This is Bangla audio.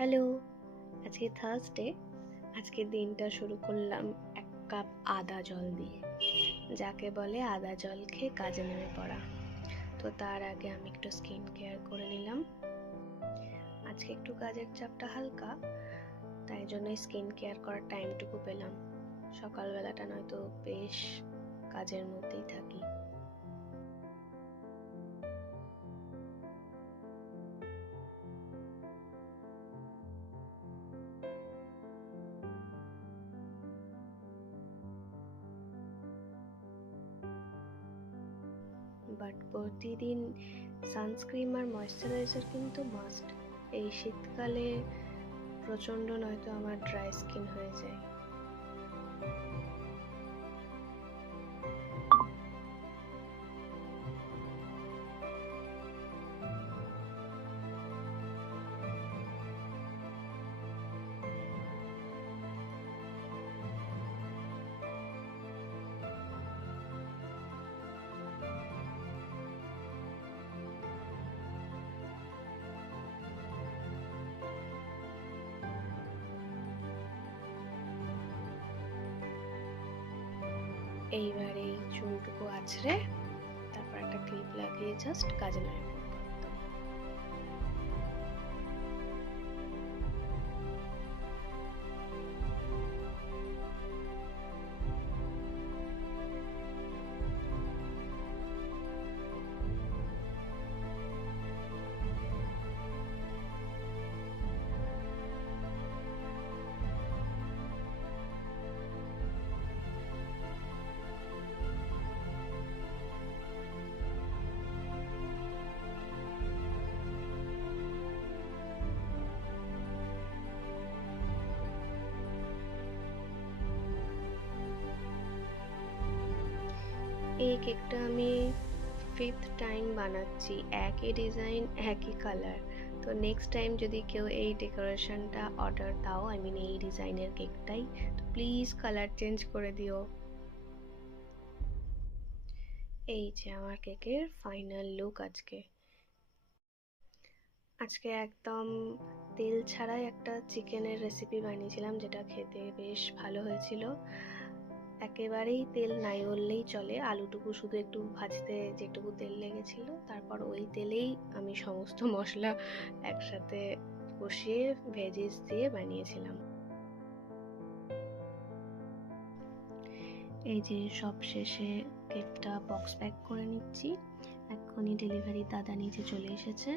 হ্যালো, আজকে থার্সডে। আজকে দিনটা শুরু করলাম 1 কাপ আদা জল দিয়ে, যাকে বলে আদা জল খেয়ে কাজে নেমে পড়া। তো তার আগে আমি একটু স্কিন কেয়ার করে নিলাম। আজকে একটু কাজের চাপটা হালকা, তাই জন্য স্কিন কেয়ার করার টাইমটুকু পেলাম। সকালবেলাটা নয়তো বেশ কাজের মধ্যেই থাকি। বাট প্রতিদিন সানস্ক্রিন আর ময়েশ্চারাইজার কিন্তু মাস্ট। এই শীতকালে প্রচণ্ড নয়তো আমার ড্রাই স্কিন হয়ে যায়। এইবার এই চুলটুকু আছড়ে তারপর একটা ক্লিপ লাগিয়ে জাস্ট কাজে নেমে পড়বো। এই কেকটা আমি 5th টাইম বানাচ্ছি, একই ডিজাইন একই কালার। তো নেক্সট টাইম যদি কেউ এই ডেকোরেশনটা অর্ডার দাও, এই ডিজাইনের কেকটাই, তো প্লিজ কালার চেঞ্জ করে দিও। এই যে আমার কেকের ফাইনাল লুক। আজকে একদম তেল ছাড়াই একটা চিকেনের রেসিপি বানিয়েছিলাম, যেটা খেতে বেশ ভালো হয়েছিল। একেবারেই তেল নাই বললেই চলে, আলুটুকু শুধু একটু ভাজতে যেটুকু তেল লেগেছিল, তারপর ওই তেলেই আমি সমস্ত মশলা একসাথে কষিয়ে ভেজিস দিয়ে বানিয়েছিলাম। এই যে সব শেষে কেকটা বক্স প্যাক করে নিচ্ছি। এক্ষুনি ডেলিভারি দাদা নিচে চলে এসেছে।